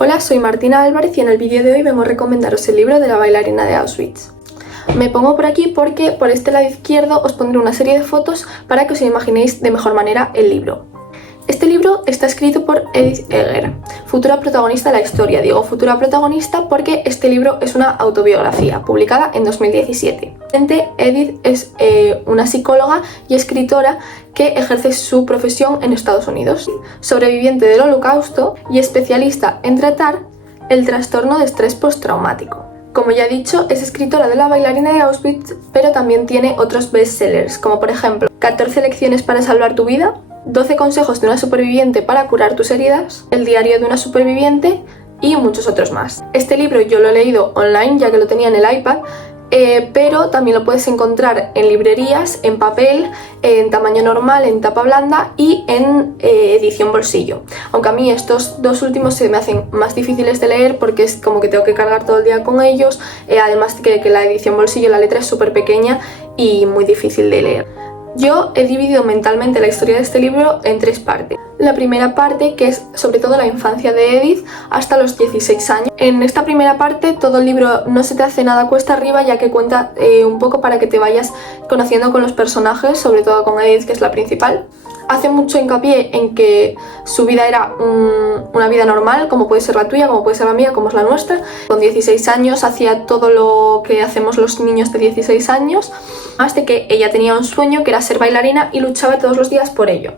Hola, soy Martina Álvarez y en el vídeo de hoy vengo a recomendaros el libro de la bailarina de Auschwitz. Me pongo por aquí porque por este lado izquierdo os pondré una serie de fotos para que os imaginéis de mejor manera el libro. Este libro está escrito por Edith Eger, futura protagonista de la historia. Digo futura protagonista porque este libro es una autobiografía publicada en 2017. Edith es una psicóloga y escritora que ejerce su profesión en Estados Unidos, sobreviviente del Holocausto y especialista en tratar el trastorno de estrés postraumático. Como ya he dicho, es escritora de La bailarina de Auschwitz, pero también tiene otros bestsellers, como por ejemplo 14 lecciones para salvar tu vida, 12 consejos de una superviviente para curar tus heridas, El diario de una superviviente y muchos otros más. Este libro yo lo he leído online ya que lo tenía en el iPad, pero también lo puedes encontrar en librerías, en papel, en tamaño normal, en tapa blanda y en edición bolsillo. Aunque a mí estos dos últimos se me hacen más difíciles de leer porque es como que tengo que cargar todo el día con ellos, además que la edición bolsillo, la letra es súper pequeña y muy difícil de leer. Yo he dividido mentalmente la historia de este libro en tres partes. La primera parte, que es sobre todo la infancia de Edith hasta los 16 años. En esta primera parte todo el libro no se te hace nada cuesta arriba, ya que cuenta un poco para que te vayas conociendo con los personajes, sobre todo con Edith, que es la principal. Hace mucho hincapié en que su vida era una vida normal, como puede ser la tuya, como puede ser la mía, como es la nuestra. Con 16 años hacía todo lo que hacemos los niños de 16 años, más de que ella tenía un sueño que era ser bailarina y luchaba todos los días por ello.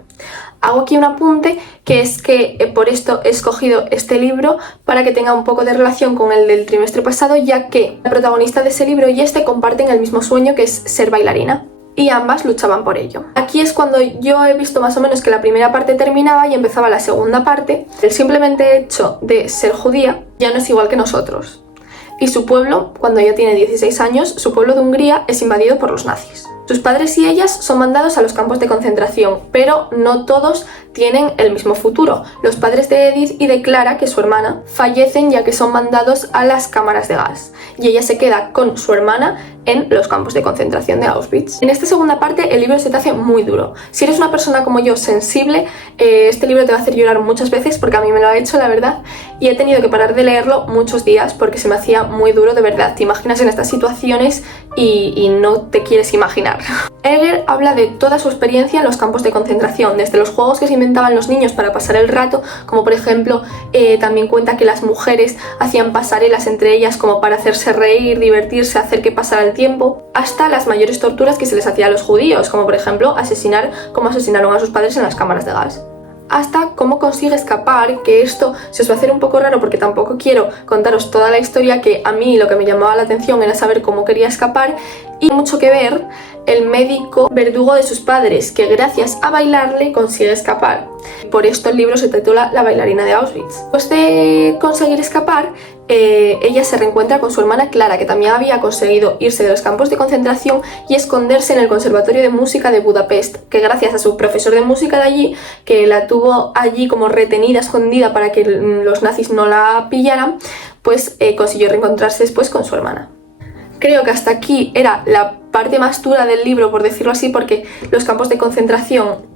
Hago aquí un apunte, que es que por esto he escogido este libro para que tenga un poco de relación con el del trimestre pasado, ya que la protagonista de ese libro y este comparten el mismo sueño, que es ser bailarina. Y ambas luchaban por ello. Aquí es cuando yo he visto más o menos que la primera parte terminaba y empezaba la segunda parte. El simplemente hecho de ser judía ya no es igual que nosotros. Y su pueblo, cuando ella tiene 16 años, su pueblo de Hungría es invadido por los nazis. Sus padres y ellas son mandados a los campos de concentración, pero no todos tienen el mismo futuro. Los padres de Edith y de Clara, que es su hermana, fallecen ya que son mandados a las cámaras de gas. Y ella se queda con su hermana en los campos de concentración de Auschwitz. En esta segunda parte el libro se te hace muy duro. Si eres una persona como yo, sensible, este libro te va a hacer llorar muchas veces, porque a mí me lo ha hecho, la verdad, y he tenido que parar de leerlo muchos días porque se me hacía muy duro, de verdad. Te imaginas en estas situaciones y no te quieres imaginar. Eger habla de toda su experiencia en los campos de concentración, desde los juegos que se inventaban los niños para pasar el rato, como por ejemplo también cuenta que las mujeres hacían pasarelas entre ellas como para hacerse reír, divertirse, hacer que pasara el tiempo, hasta las mayores torturas que se les hacía a los judíos, como por ejemplo asesinar, como asesinaron a sus padres en las cámaras de gas. Hasta cómo consigue escapar, que esto se os va a hacer un poco raro porque tampoco quiero contaros toda la historia, que a mí lo que me llamaba la atención era saber cómo quería escapar, y mucho que ver el médico verdugo de sus padres, que gracias a bailarle consigue escapar. Por esto el libro se titula La bailarina de Auschwitz. Después de conseguir escapar, ella se reencuentra con su hermana Clara, que también había conseguido irse de los campos de concentración y esconderse en el Conservatorio de Música de Budapest, que gracias a su profesor de música de allí, que la tuvo allí como retenida, escondida para que los nazis no la pillaran, pues consiguió reencontrarse después con su hermana. Creo que hasta aquí era la parte más dura del libro, por decirlo así, porque los campos de concentración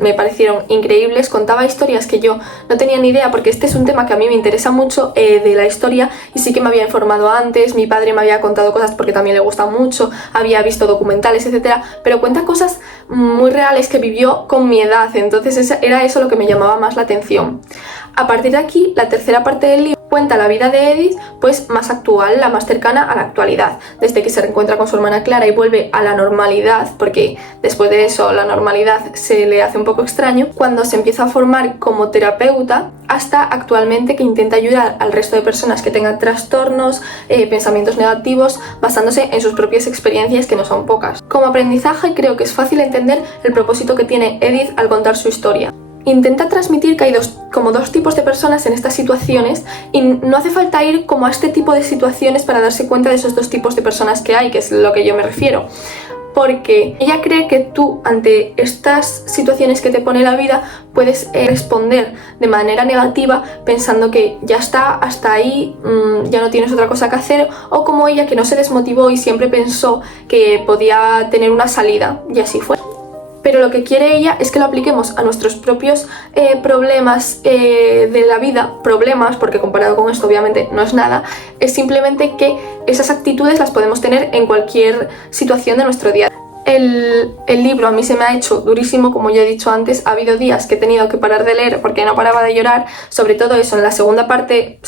me parecieron increíbles. Contaba historias que yo no tenía ni idea, porque este es un tema que a mí me interesa mucho de la historia, y sí que me había informado antes, mi padre me había contado cosas porque también le gusta mucho, había visto documentales, etcétera, pero cuenta cosas muy reales que vivió con mi edad, entonces era eso lo que me llamaba más la atención. A partir de aquí, la tercera parte del libro cuenta la vida de Edith, pues más actual, la más cercana a la actualidad, desde que se reencuentra con su hermana Clara y vuelve a la normalidad, porque después de eso la normalidad se le hace un poco extraño, cuando se empieza a formar como terapeuta, hasta actualmente, que intenta ayudar al resto de personas que tengan trastornos, pensamientos negativos, basándose en sus propias experiencias, que no son pocas. Como aprendizaje, creo que es fácil entender el propósito que tiene Edith al contar su historia. Intenta transmitir que hay como dos tipos de personas en estas situaciones, y no hace falta ir como a este tipo de situaciones para darse cuenta de esos dos tipos de personas que hay, que es lo que yo me refiero. Porque ella cree que tú, ante estas situaciones que te pone la vida, puedes responder de manera negativa pensando que ya está, hasta ahí, ya no tienes otra cosa que hacer, o como ella, que no se desmotivó y siempre pensó que podía tener una salida, y así fue. pero lo que quiere ella es que lo apliquemos a nuestros propios problemas de la vida, problemas, porque comparado con esto obviamente no es nada, es simplemente que esas actitudes las podemos tener en cualquier situación de nuestro día. El libro a mí se me ha hecho durísimo, como ya he dicho antes. Ha habido días que he tenido que parar de leer porque no paraba de llorar, sobre todo eso en la segunda parte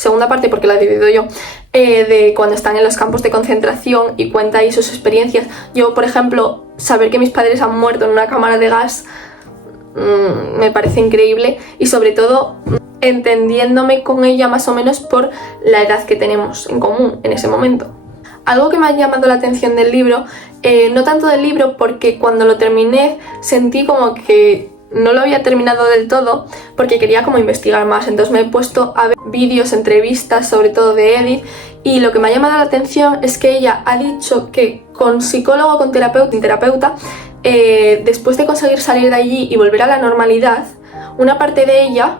porque la he dividido yo, de cuando están en los campos de concentración y cuenta ahí sus experiencias. Yo, por ejemplo, saber que mis padres han muerto en una cámara de gas me parece increíble, y sobre todo entendiéndome con ella más o menos por la edad que tenemos en común en ese momento. Algo que me ha llamado la atención del libro, no tanto del libro, porque cuando lo terminé sentí como que no lo había terminado del todo, porque quería como investigar más. Entonces me he puesto a ver vídeos, entrevistas, sobre todo de Edith, y lo que me ha llamado la atención es que ella ha dicho que con psicólogo, con terapeuta, después de conseguir salir de allí y volver a la normalidad, una parte de ella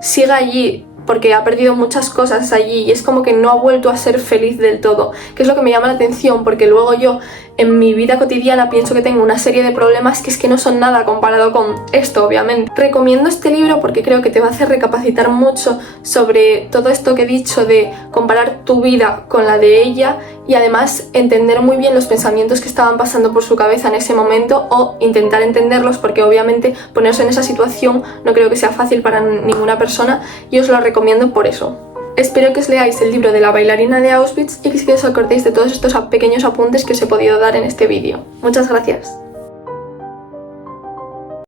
sigue allí porque ha perdido muchas cosas allí y es como que no ha vuelto a ser feliz del todo, que es lo que me llama la atención, porque luego yo en mi vida cotidiana pienso que tengo una serie de problemas que es que no son nada comparado con esto, obviamente. Recomiendo este libro porque creo que te va a hacer recapacitar mucho sobre todo esto que he dicho de comparar tu vida con la de ella, y además entender muy bien los pensamientos que estaban pasando por su cabeza en ese momento, o intentar entenderlos, porque obviamente ponerse en esa situación no creo que sea fácil para ninguna persona, y os lo recomiendo por eso. Espero que os leáis el libro de la bailarina de Auschwitz y que os acordéis de todos estos pequeños apuntes que os he podido dar en este vídeo. Muchas gracias.